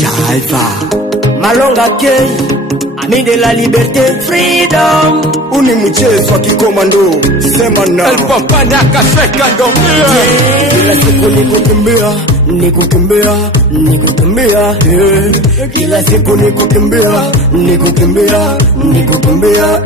Jaiva Malonga K, ami de la liberté, freedom. Uni mchezo wa kikomando, sema na El papa nakaseka ndomia. Kila siku nikukimbia, nikukimbia, nikukimbia, kila siku nikukimbia, nikukimbia, nikukimbia,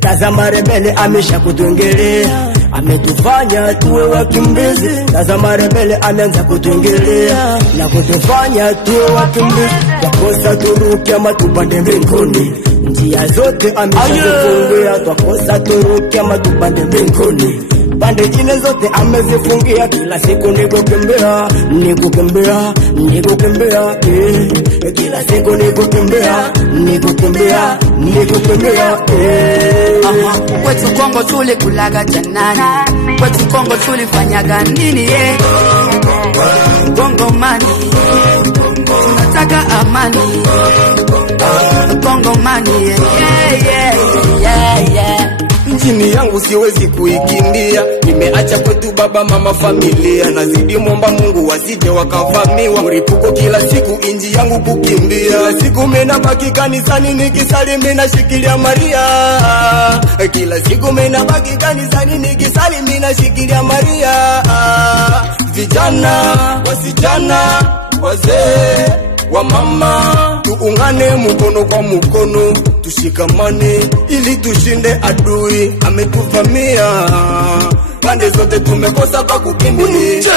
Tazama rebele amesha kutuongelea, ametufanya tuwe wakimbizi. Tazama rebele ameanza kutuongelea na kutufanya tuwe wakimbizi. Twakosa turuke ama tupande mbinguni, njia zote ameshazifungia. Twakosa turuke ama tupande mbinguni, pande jine zote amezifungia. Kila siku nikukimbia, nikukimbia, nikukimbia, kila siku nikukimbia, nikukimbia, nikukimbia, Kwetu Kongo tulikulaga janani, kwetu Kongo tulifanyaga nini Kongo mani, tunataka amani. Kongo mani, Nchini yangu siwezi kuikimbia, nimeacha kwetu baba mama familia. Nazidi muomba Mungu wasije wakavamiwa, mripuko kila siku inji yangu kukimbia. Kila siku mena baki kanisani nikisali mina shikilia Maria. Kila siku mena baki kanisani nikisali mina shikilia Maria. Vijana, wasichana, wazee, wa mama, tuungane mkono kwa mkono, tushikamane ili tushinde adui ametuvamia. Pande zote tumekosa pa kukimbia.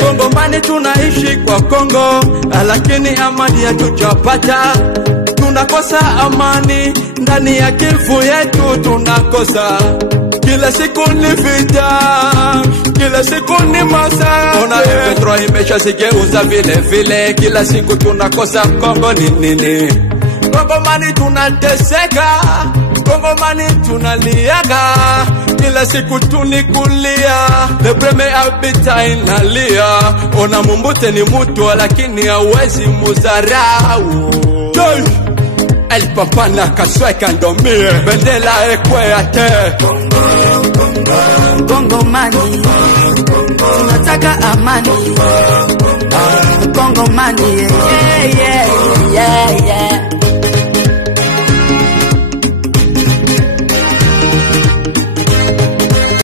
Kongo mani tunaishi kwa Kongo, lakini amani hatujapata. Tunakosa amani ndani ya Kivu yetu, tunakosa. Kila siku ni vita, kila siku ni masa. Ona M23 imeshazigeuza vile vile. Kila siku tunakosa. Kongo ni nini? Kongo mani tunateseka, Kongo mani tunaliaga. Kila siku tunikulia, le premier habita inalia. Ona Mumbute ni mutu lakini hawezi muzarau. El papa nakaseka ndomie, bendela ekwete. Kongo mani, tunataka amani. Kongo mani,